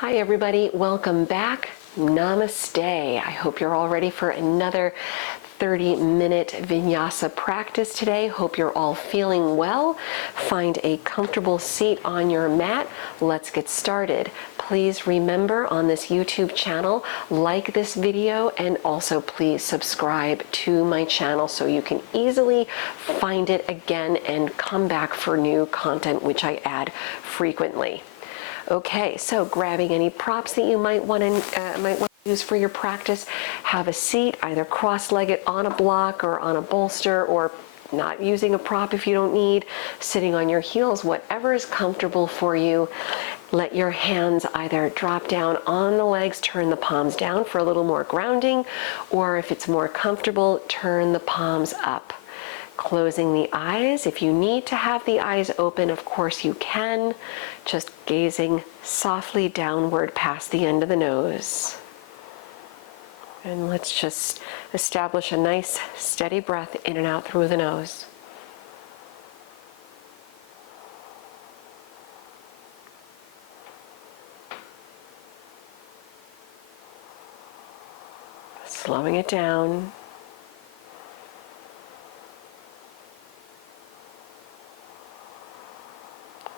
Hi everybody, welcome back. Namaste. I hope you're all ready for another 30-minute Vinyasa practice today. Hope you're all feeling well. Find a comfortable seat on your mat. Let's get started. Please remember on this YouTube channel, like this video and also please subscribe to my channel so you can easily find it again and come back for new content which I add frequently. Okay, so grabbing any props that you might want to use for your practice. Have a seat, either cross-legged on a block or on a bolster, or not using a prop if you don't need, sitting on your heels, whatever is comfortable for you. Let your hands either drop down on the legs, turn the palms down for a little more grounding, or if it's more comfortable, turn the palms up. Closing the eyes. If you need to have the eyes open, of course you can. Just gazing softly downward past the end of the nose. And let's just establish a nice steady breath in and out through the nose. Slowing it down.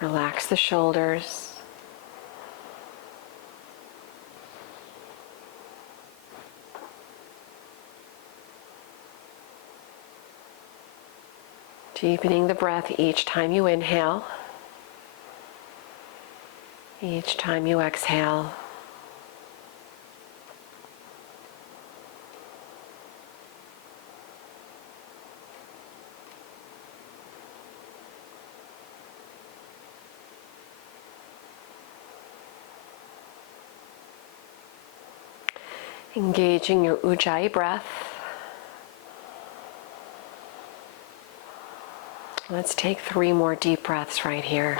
Relax the shoulders. Deepening the breath each time you inhale. Each time you exhale. Engaging your Ujjayi breath. Let's take 3 more deep breaths right here.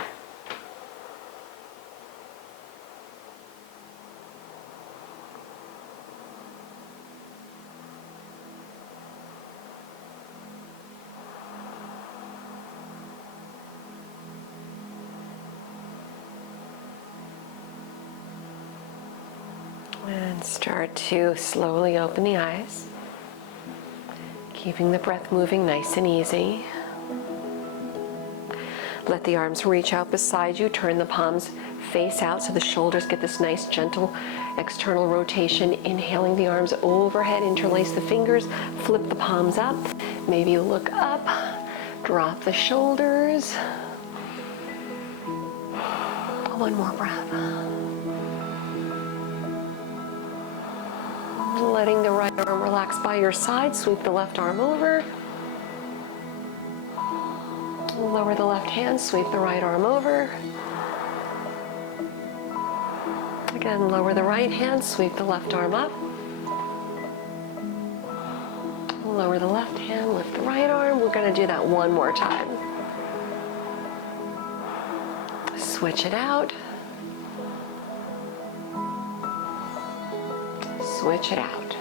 And start to slowly open the eyes, keeping the breath moving nice and easy. Let the arms reach out beside you, turn the palms face out so the shoulders get this nice gentle external rotation. Inhaling the arms overhead, interlace the fingers, flip the palms up. Maybe you look up, drop the shoulders. One more breath. Letting the right arm relax by your side, sweep the left arm over. Lower the left hand, sweep the right arm over. Again, lower the right hand, sweep the left arm up. Lower the left hand, lift the right arm. We're going to do that one more time. Switch it out. Switch it out.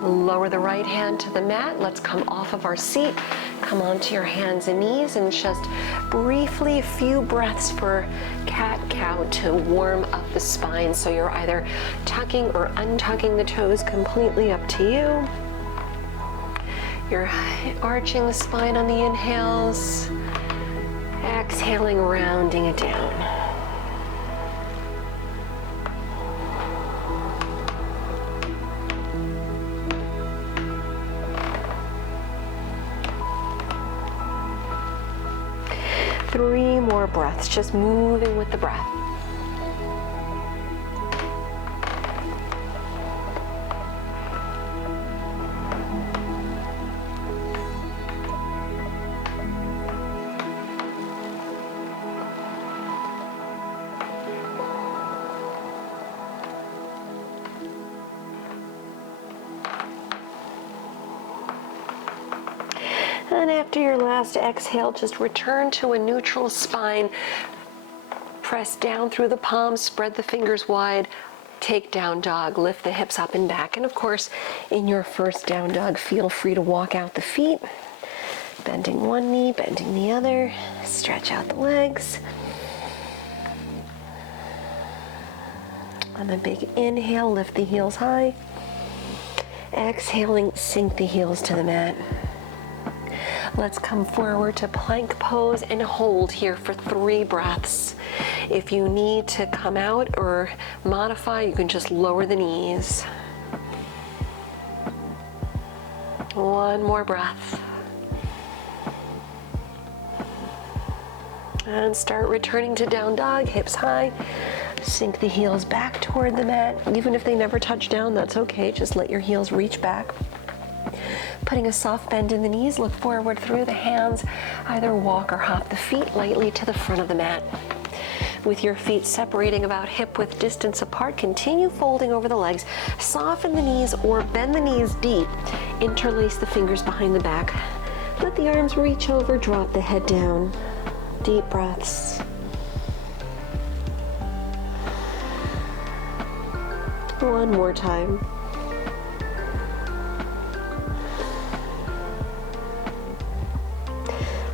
Lower the right hand to the mat. Let's come off of our seat. Come onto your hands and knees and just briefly a few breaths for cat-cow to warm up the spine. So you're either tucking or untucking the toes, completely up to you. You're arching the spine on the inhales. Exhaling, rounding it down. Three more breaths, just moving with the breath. And after your last exhale, just return to a neutral spine. Press down through the palms, spread the fingers wide, take down dog, lift the hips up and back. And of course, in your first down dog, feel free to walk out the feet, bending one knee, bending the other, stretch out the legs. On a big inhale, lift the heels high. Exhaling, sink the heels to the mat. Let's come forward to plank pose and hold here for 3 breaths. If you need to come out or modify, you can just lower the knees. 1 more breath. And start returning to down dog, hips high. Sink the heels back toward the mat. Even if they never touch down, that's okay. Just let your heels reach back. Putting a soft bend in the knees, look forward through the hands. Either walk or hop the feet lightly to the front of the mat. With your feet separating about hip-width distance apart, continue folding over the legs. Soften the knees or bend the knees deep. Interlace the fingers behind the back. Let the arms reach over, drop the head down. Deep breaths. One more time.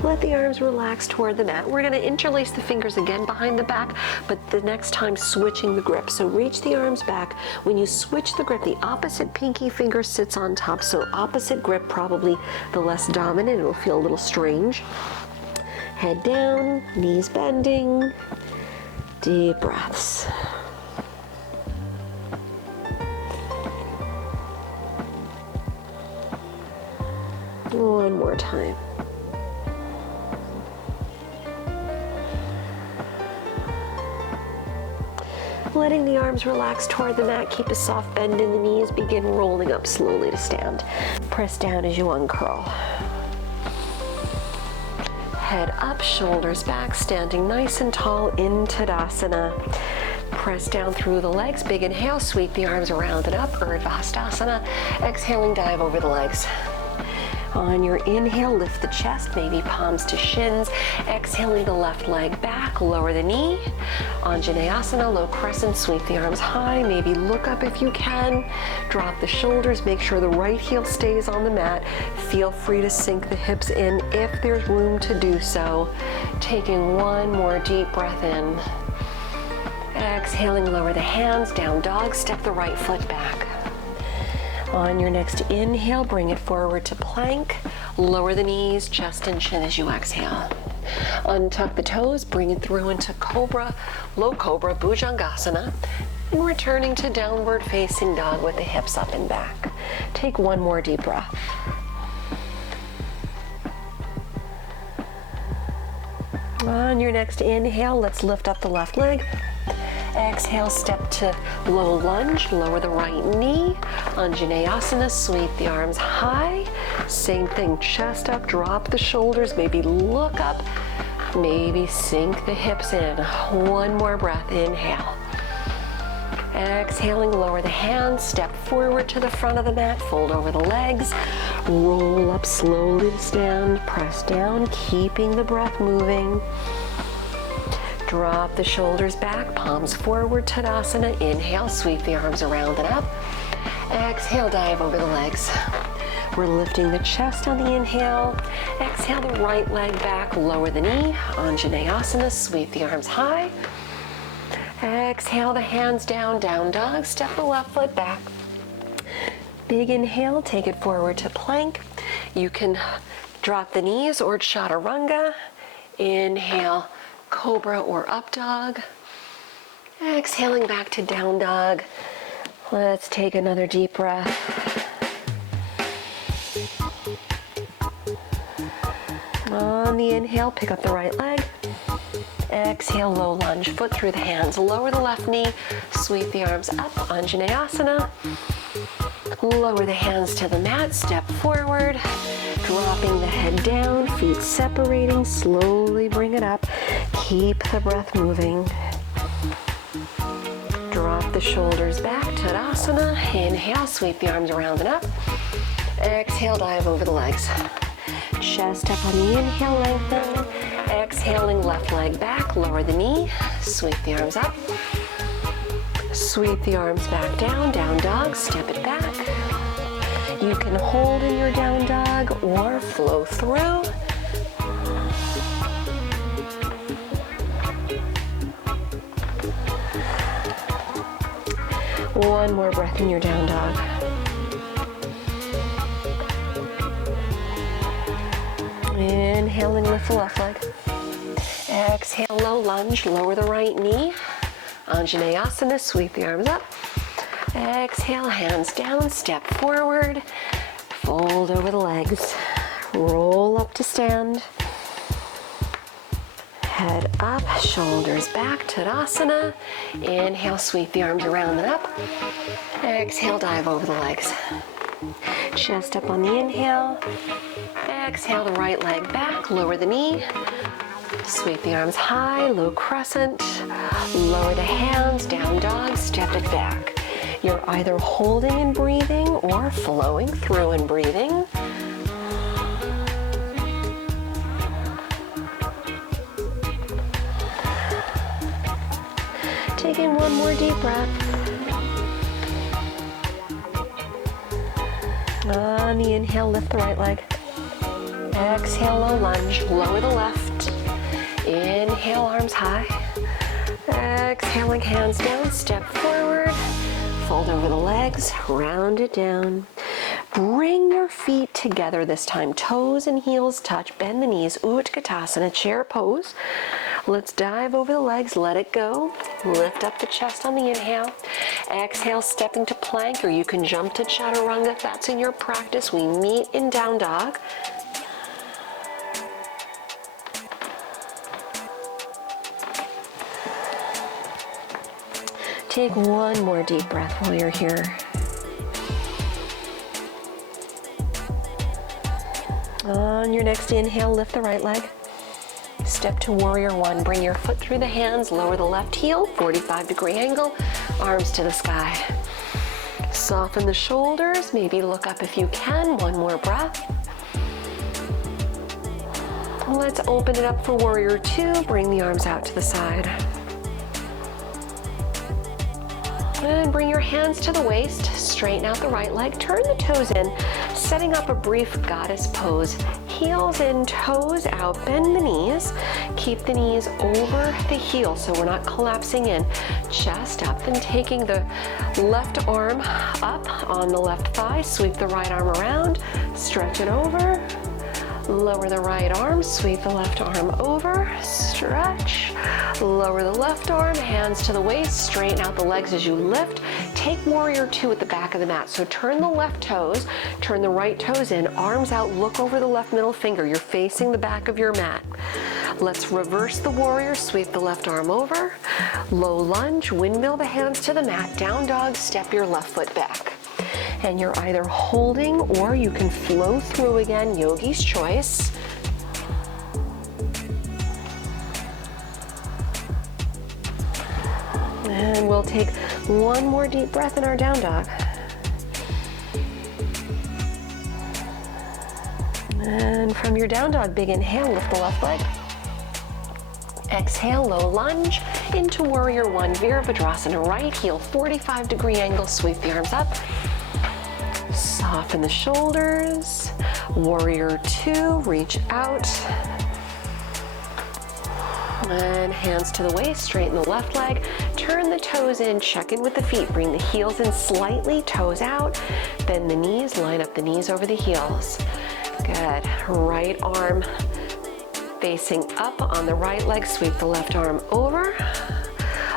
Let the arms relax toward the mat. We're going to interlace the fingers again behind the back, but the next time switching the grip. So reach the arms back. When you switch the grip, the opposite pinky finger sits on top. So opposite grip, probably the less dominant. It'll feel a little strange. Head down, knees bending. Deep breaths. One more time. Letting the arms relax toward the mat, keep a soft bend in the knees, begin rolling up slowly to stand. Press down as you uncurl. Head up, shoulders back, standing nice and tall in Tadasana. Press down through the legs, big inhale, sweep the arms around and up, Urdhva Hastasana. Exhaling, dive over the legs. On your inhale, lift the chest, maybe palms to shins. Exhaling the left leg back, lower the knee. Anjaneyasana, low crescent, sweep the arms high. Maybe look up if you can. Drop the shoulders, make sure the right heel stays on the mat. Feel free to sink the hips in if there's room to do so. Taking one more deep breath in. Exhaling, lower the hands, down dog, step the right foot back. On your next inhale, bring it forward to plank. Lower the knees, chest and chin as you exhale. Untuck the toes, bring it through into cobra, low cobra, bhujangasana, and returning to downward facing dog with the hips up and back. Take one more deep breath. On your next inhale, let's lift up the left leg. Exhale, step to low lunge, lower the right knee. Anjaneyasana, sweep the arms high. Same thing, chest up, drop the shoulders, maybe look up, maybe sink the hips in. One more breath, inhale. Exhaling, lower the hands, step forward to the front of the mat, fold over the legs, roll up slowly to stand, press down, keeping the breath moving. Drop the shoulders back, palms forward, Tadasana. Inhale, sweep the arms around and up. Exhale, dive over the legs. We're lifting the chest on the inhale. Exhale, the right leg back, lower the knee. Anjaneyasana, sweep the arms high. Exhale, the hands down, down dog. Step the left foot back. Big inhale, take it forward to plank. You can drop the knees or chaturanga. Inhale, cobra or up dog. Exhaling back to down dog. Let's take another deep breath. On the inhale, pick up the right leg. Exhale, low lunge, foot through the hands. Lower the left knee, sweep the arms up, Anjaneyasana. Lower the hands to the mat, step forward. Dropping the head down, feet separating, slowly bring it up. Keep the breath moving. Drop the shoulders back, Tadasana. Inhale, sweep the arms around and up. Exhale, dive over the legs. Chest up on the inhale, lengthen. Exhaling, left leg back, lower the knee. Sweep the arms up. Sweep the arms back down, down dog, step it back. You can hold in your down dog or flow through. One more breath in your down dog. Inhaling, lift the left leg. Exhale, low lunge, lower the right knee. Anjaneyasana, sweep the arms up. Exhale, hands down, step forward. Fold over the legs. Roll up to stand. Head up, shoulders back, Tadasana. Inhale, sweep the arms around and up. Exhale, dive over the legs. Chest up on the inhale. Exhale, the right leg back, lower the knee. Sweep the arms high, low crescent. Lower the hands, down dog, step it back. You're either holding and breathing or flowing through and breathing. Taking one more deep breath. On the inhale, lift the right leg. Exhale, low lunge, lower the left. Inhale, arms high. Exhaling, hands down, step forward. Fold over the legs, round it down. Bring your feet together this time. Toes and heels touch, bend the knees, Utkatasana, chair pose. Let's dive over the legs, let it go. Lift up the chest on the inhale. Exhale, step into plank, or you can jump to chaturanga if that's in your practice. We meet in down dog. Take one more deep breath while you're here. On your next inhale, lift the right leg. Step to warrior one. Bring your foot through the hands, lower the left heel, 45-degree angle, arms to the sky. Soften the shoulders, maybe look up if you can. One more breath. Let's open it up for warrior two. Bring the arms out to the side. And bring your hands to the waist, straighten out the right leg, turn the toes in, setting up a brief goddess pose. Heels in, toes out, bend the knees. Keep the knees over the heels so we're not collapsing in. Chest up, then taking the left arm up on the left thigh, sweep the right arm around, stretch it over. Lower the right arm, sweep the left arm over, stretch. Lower the left arm, hands to the waist, straighten out the legs as you lift. Take warrior two at the back of the mat. So turn the left toes, turn the right toes in, arms out, look over the left middle finger. You're facing the back of your mat. Let's reverse the warrior, sweep the left arm over. Low lunge, windmill the hands to the mat, down dog, step your left foot back. And you're either holding or you can flow through again, yogi's choice. And we'll take one more deep breath in our down dog. And from your down dog, big inhale, lift the left leg. Exhale, low lunge into warrior one, Virabhadrasana, right heel, 45-degree angle, sweep the arms up. Soften the shoulders. Warrior two, reach out. And hands to the waist, straighten the left leg. Turn the toes in, check in with the feet. Bring the heels in slightly, toes out. Bend the knees, line up the knees over the heels. Good. Right arm facing up on the right leg, sweep the left arm over.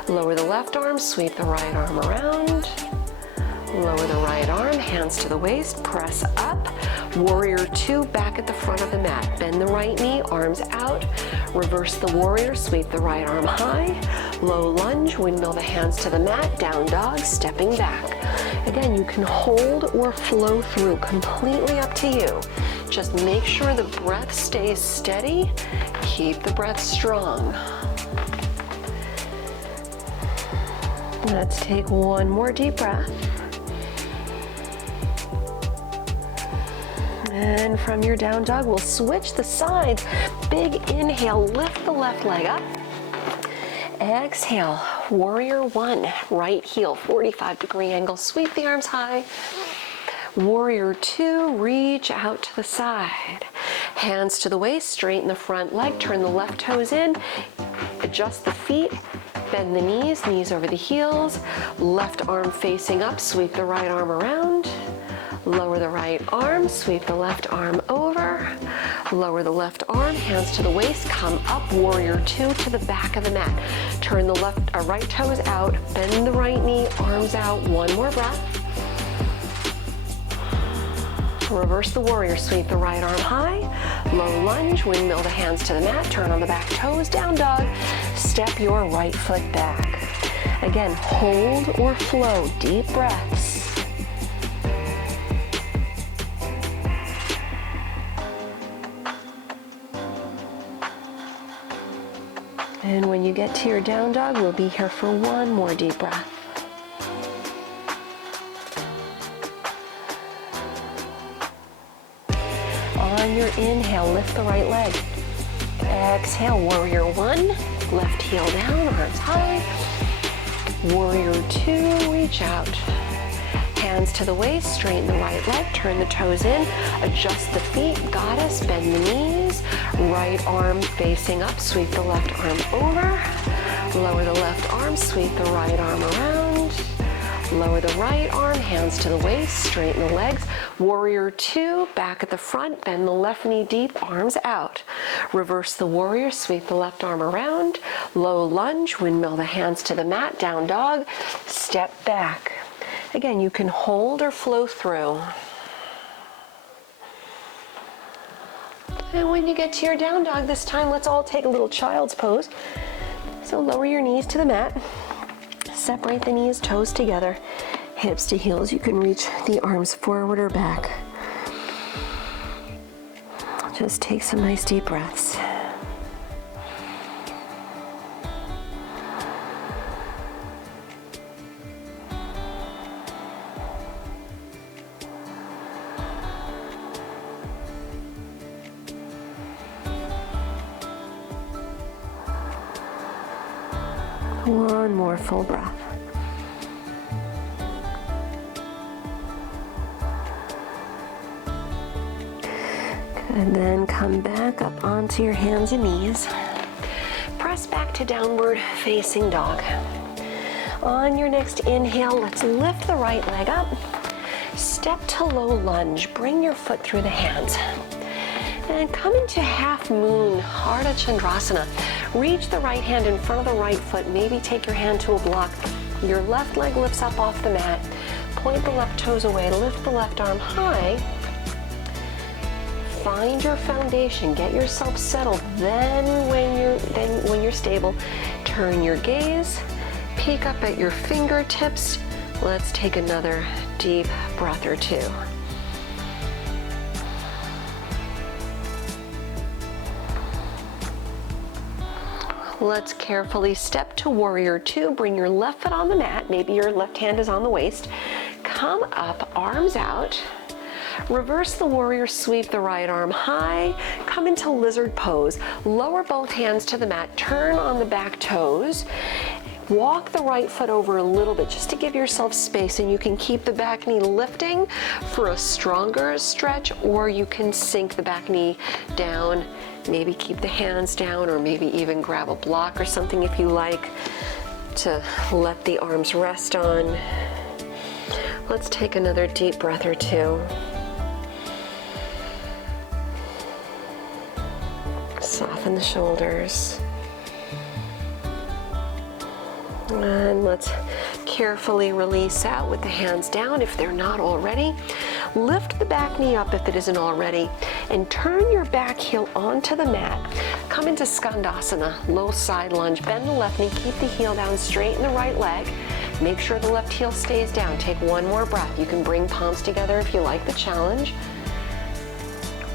Lower the left arm, sweep the right arm around. Lower the right arm, hands to the waist, press up. Warrior two, back at the front of the mat. Bend the right knee, arms out. Reverse the warrior, sweep the right arm high. Low lunge, windmill the hands to the mat, down dog, stepping back. Again, you can hold or flow through, completely up to you. Just make sure the breath stays steady. Keep the breath strong. Let's take one more deep breath. And from your down dog, we'll switch the sides. Big inhale, lift the left leg up. Exhale, warrior one, right heel, 45-degree angle, sweep the arms high. Warrior two, reach out to the side. Hands to the waist, straighten the front leg, turn the left toes in, adjust the feet, Bend the knees, knees over the heels. Left arm facing up, sweep the right arm around. Lower the right arm, sweep the left arm over. Lower the left arm, hands to the waist, come up, warrior two to the back of the mat. Turn the right toes out, bend the right knee, arms out, one more breath. Reverse the warrior, sweep the right arm high, low lunge, windmill the hands to the mat, turn on the back toes, down dog, step your right foot back. Again, hold or flow, deep breaths. And when you get to your down dog, we'll be here for one more deep breath. On your inhale, lift the right leg. Exhale, warrior one, left heel down, arms high. Warrior two, reach out. Hands to the waist, straighten the right leg, turn the toes in, adjust the feet, goddess, bend the knees, right arm facing up, sweep the left arm over, lower the left arm, sweep the right arm around, lower the right arm, hands to the waist, straighten the legs, warrior two, back at the front, bend the left knee deep, arms out, reverse the warrior, sweep the left arm around, low lunge, windmill the hands to the mat, down dog, step back. Again, you can hold or flow through. And when you get to your down dog this time, let's all take a little child's pose. So lower your knees to the mat. Separate the knees, toes together, hips to heels. You can reach the arms forward or back. Just take some nice deep breaths. One more full breath. Good, then come back up onto your hands and knees. Press back to downward facing dog. On your next inhale, let's lift the right leg up. Step to low lunge, bring your foot through the hands. And come into half moon, Ardha Chandrasana. Reach the right hand in front of the right foot. Maybe take your hand to a block. Your left leg lifts up off the mat. Point the left toes away. Lift the left arm high. Find your foundation. Get yourself settled. Then when you're stable, turn your gaze. Peek up at your fingertips. Let's take another deep breath or two. Let's carefully step to warrior two. Bring your left foot on the mat. Maybe your left hand is on the waist. Come up, arms out. Reverse the warrior, sweep the right arm high. Come into lizard pose. Lower both hands to the mat. Turn on the back toes. Walk the right foot over a little bit just to give yourself space, and you can keep the back knee lifting for a stronger stretch, or you can sink the back knee down. Maybe keep the hands down, or maybe even grab a block or something if you like to let the arms rest on. Let's take another deep breath or two. Soften the shoulders. And let's carefully release out with the hands down if they're not already. Lift the back knee up if it isn't already, and turn your back heel onto the mat. Come into Skandasana, low side lunge. Bend the left knee, keep the heel down, straighten the right leg. Make sure the left heel stays down. Take one more breath. You can bring palms together if you like the challenge.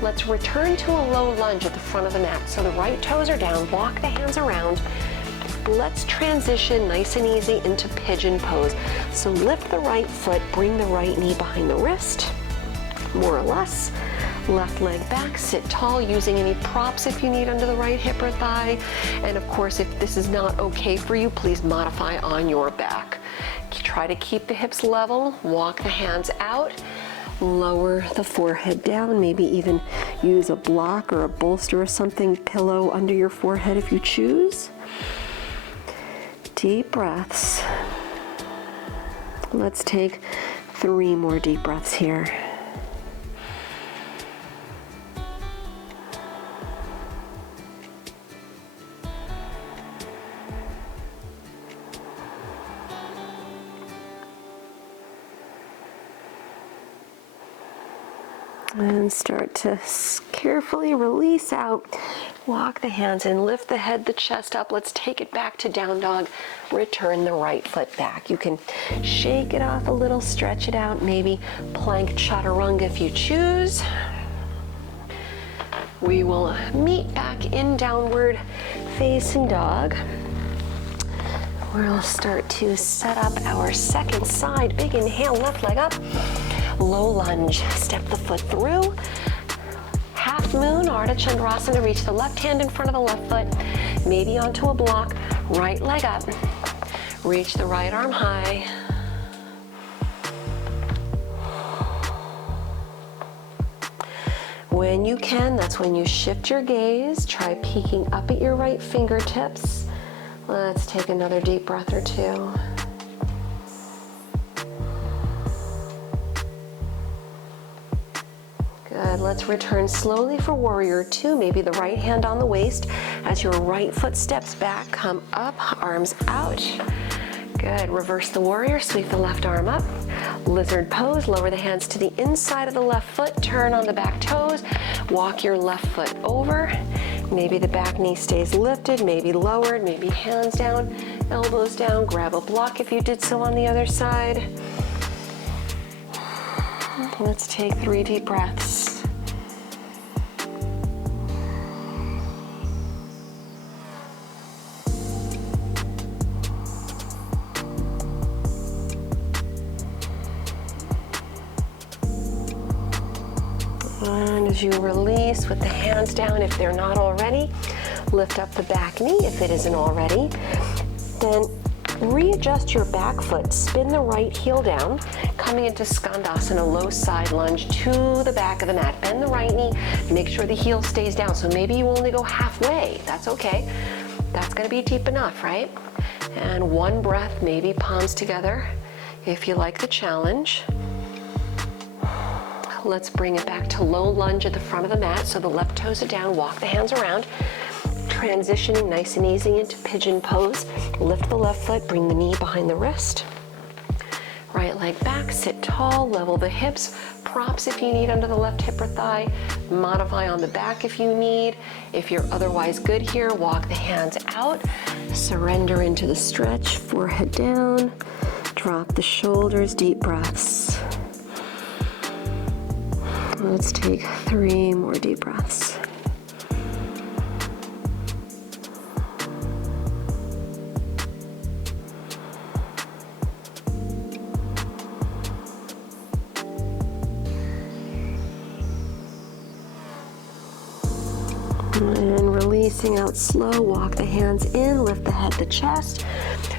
Let's return to a low lunge at the front of the mat. So the right toes are down, walk the hands around. Let's transition nice and easy into pigeon pose. So lift the right foot, bring the right knee behind the wrist, more or less. Left leg back, sit tall, using any props if you need under the right hip or thigh. And of course, if this is not okay for you, please modify on your back. Try to keep the hips level, walk the hands out, lower the forehead down, maybe even use a block or a bolster or something, pillow under your forehead if you choose. Deep breaths. Let's take 3 more deep breaths here. And start to carefully release out. Walk the hands in, lift the head, the chest up. Let's take it back to down dog. Return the right foot back. You can shake it off a little, stretch it out, maybe plank chaturanga if you choose. We will meet back in downward facing dog. We'll start to set up our second side. Big inhale, left leg up. Low lunge, step the foot through. Half moon, Ardha Chandrasana, reach the left hand in front of the left foot, maybe onto a block, right leg up. Reach the right arm high. When you can, that's when you shift your gaze. Try peeking up at your right fingertips. Let's take another deep breath or 2. Good. Let's return slowly for warrior 2. Maybe the right hand on the waist. As your right foot steps back, come up, arms out. Good. Reverse the warrior, sweep the left arm up. Lizard pose, lower the hands to the inside of the left foot, turn on the back toes, walk your left foot over. Maybe the back knee stays lifted, maybe lowered, maybe hands down, elbows down. Grab a block if you did so on the other side. Let's take 3 deep breaths. And as you release with the hands down, if they're not already, lift up the back knee if it isn't already. Then readjust your back foot, spin the right heel down, coming into Skandasana, low side lunge to the back of the mat. Bend the right knee, make sure the heel stays down. So maybe you only go halfway, that's okay. That's gonna be deep enough, right? And 1 breath, maybe palms together, if you like the challenge. Let's bring it back to low lunge at the front of the mat. So the left toes are down, walk the hands around. Transitioning nice and easy into pigeon pose. Lift the left foot, bring the knee behind the wrist. Right leg back, sit tall, level the hips. Props if you need under the left hip or thigh. Modify on the back if you need. If you're otherwise good here, walk the hands out. Surrender into the stretch, forehead down. Drop the shoulders, deep breaths. Let's take 3 more deep breaths. And releasing out slow, walk the hands in, lift the head, the chest.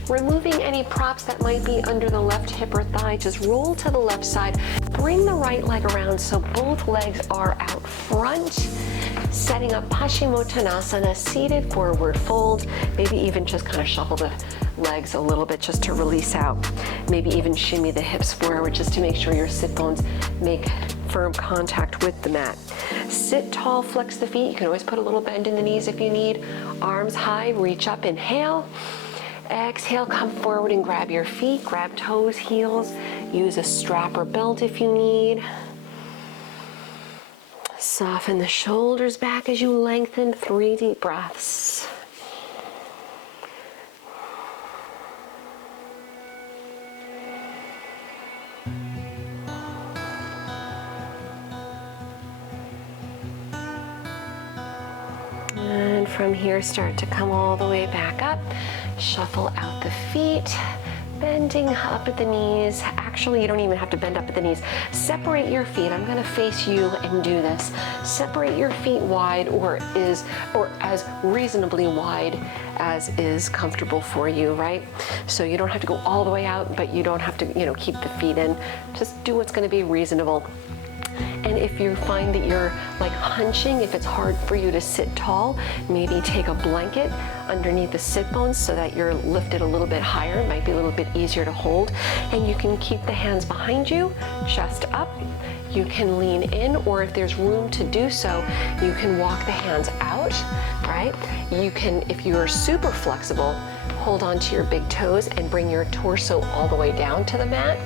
Removing any props that might be under the left hip or thigh, just roll to the left side. Bring the right leg around so both legs are out front. Setting up Paschimottanasana, seated forward fold. Maybe even just kind of shuffle the legs a little bit just to release out. Maybe even shimmy the hips forward just to make sure your sit bones make firm contact with the mat. Sit tall, flex the feet. You can always put a little bend in the knees if you need. Arms high, reach up, inhale. Exhale, come forward and grab your feet, grab toes, heels. Use a strap or belt if you need. Soften the shoulders back as you lengthen. 3 deep breaths. And from here, start to come all the way back up. Shuffle out the feet, bending up at the knees. Actually, you don't even have to bend up at the knees. Separate your feet. I'm gonna face you and do this. Separate your feet wide or as reasonably wide as is comfortable for you, right? So you don't have to go all the way out, but you don't have to, keep the feet in. Just do what's gonna be reasonable. And if you find that you're like hunching, if it's hard for you to sit tall, maybe take a blanket underneath the sit bones so that you're lifted a little bit higher. It might be a little bit easier to hold. And you can keep the hands behind you, chest up. You can lean in, or if there's room to do so, you can walk the hands out, right? You can, if you're super flexible, hold on to your big toes and bring your torso all the way down to the mat.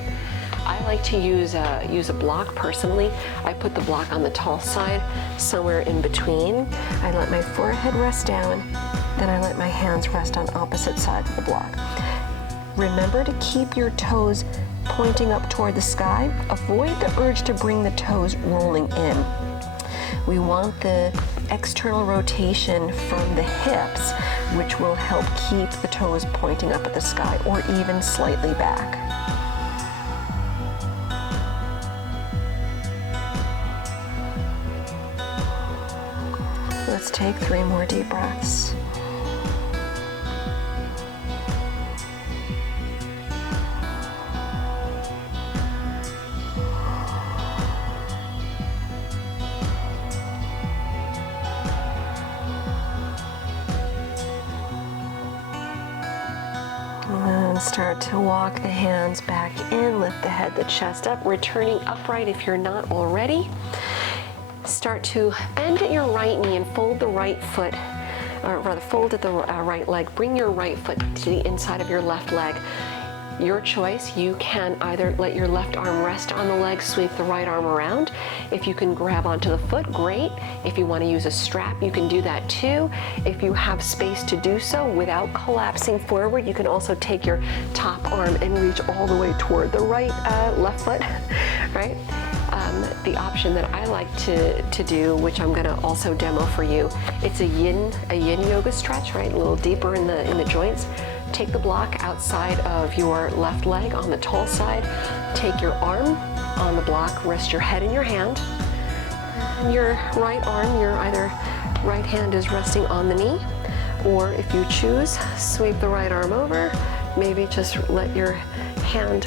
I like to use a block personally. I put the block on the tall side, somewhere in between. I let my forehead rest down, then I let my hands rest on opposite sides of the block. Remember to keep your toes pointing up toward the sky. Avoid the urge to bring the toes rolling in. We want the external rotation from the hips, which will help keep the toes pointing up at the sky or even slightly back. Let's take 3 more deep breaths. And start to walk the hands back in, lift the head, the chest up, returning upright if you're not already. Start to bend at your right knee and fold the right foot, or rather fold at the right leg. Bring your right foot to the inside of your left leg. Your choice. You can either let your left arm rest on the leg, sweep the right arm around. If you can grab onto the foot, great. If you want to use a strap, you can do that too. If you have space to do so without collapsing forward, you can also take your top arm and reach all the way toward the left foot, right? The option that I like to do, which I'm going to also demo for you, it's a yin yoga stretch, right? A little deeper in the joints. Take the block outside of your left leg on the tall side. Take your arm on the block, rest your head in your hand. And your right arm, your either right hand is resting on the knee, or if you choose, sweep the right arm over. Maybe just let your hand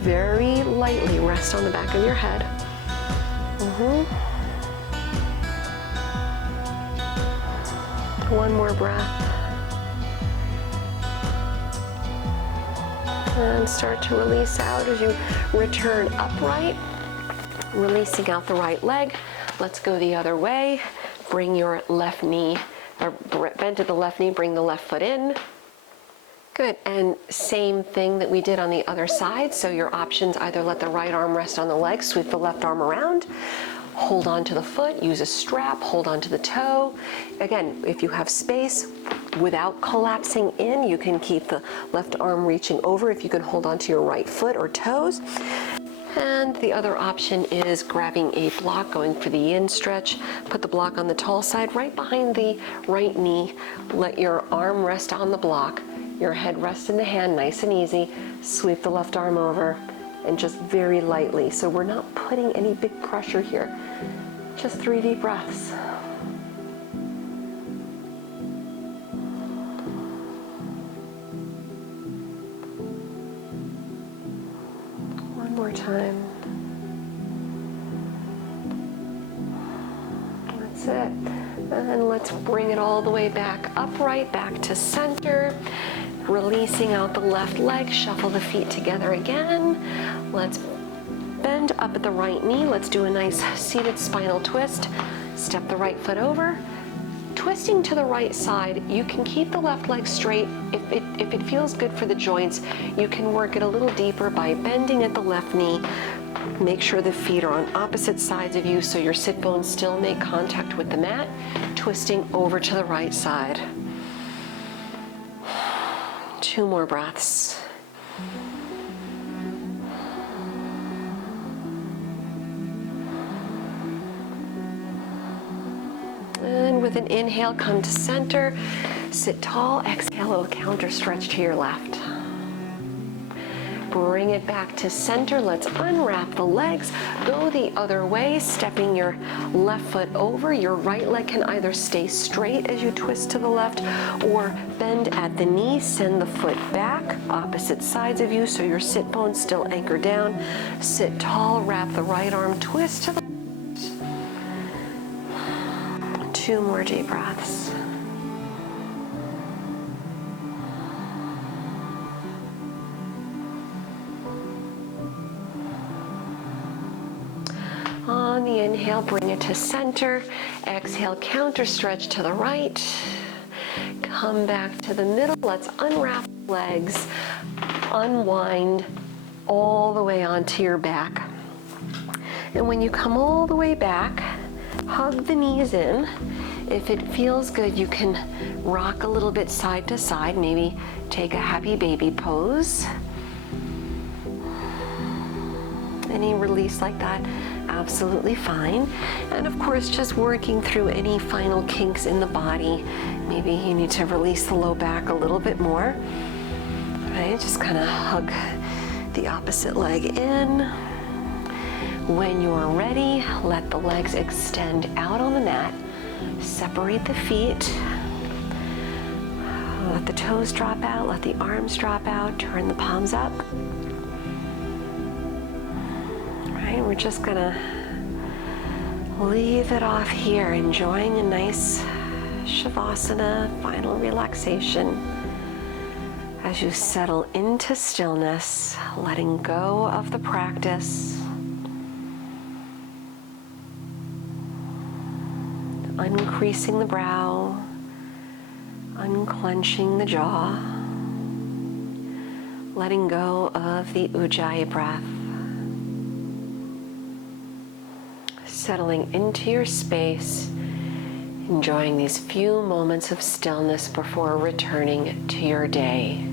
very lightly rest on the back of your head. One more breath. And start to release out as you return upright, releasing out the right leg. Let's go the other way. Bring your left knee, or bend at the left knee, bring the left foot in. Good, and same thing that we did on the other side. So your options, either let the right arm rest on the leg, sweep the left arm around, hold on to the foot, use a strap, hold on to the toe. Again, if you have space, without collapsing in, you can keep the left arm reaching over if you can hold on to your right foot or toes. And the other option is grabbing a block, going for the yin stretch. Put the block on the tall side right behind the right knee. Let your arm rest on the block. Your head rests in the hand, nice and easy. Sweep the left arm over and just very lightly. So we're not putting any big pressure here. Just 3 deep breaths. One more time. That's it. And let's bring it all the way back upright, back to center. Releasing out the left leg, shuffle the feet together again. Let's bend up at the right knee. Let's do a nice seated spinal twist. Step the right foot over. Twisting to the right side, you can keep the left leg straight. If it feels good for the joints, you can work it a little deeper by bending at the left knee. Make sure the feet are on opposite sides of you so your sit bones still make contact with the mat. Twisting over to the right side. 2 more breaths. And with an inhale, come to center. Sit tall. Exhale, a counter stretch to your left. Bring it back to center. Let's unwrap the legs. Go the other way, stepping your left foot over. Your right leg can either stay straight as you twist to the left or bend at the knee. Send the foot back, opposite sides of you, so your sit bones still anchor down. Sit tall, wrap the right arm, twist to the left. 2 more deep breaths. On the inhale, bring it to center. Exhale, counter stretch to the right. Come back to the middle. Let's unwrap the legs. Unwind all the way onto your back. And when you come all the way back, hug the knees in. If it feels good, you can rock a little bit side to side. Maybe take a happy baby pose. Any release like that, absolutely fine. And of course, just working through any final kinks in the body. Maybe you need to release the low back a little bit more. Right, just kind of hug the opposite leg in. When you're ready, let the legs extend out on the mat. Separate the feet. Let the toes drop out, let the arms drop out, turn the palms up. Right, we're just gonna leave it off here, enjoying a nice Shavasana, final relaxation. As you settle into stillness, letting go of the practice, uncreasing the brow, unclenching the jaw, letting go of the Ujjayi breath, settling into your space, enjoying these few moments of stillness before returning to your day.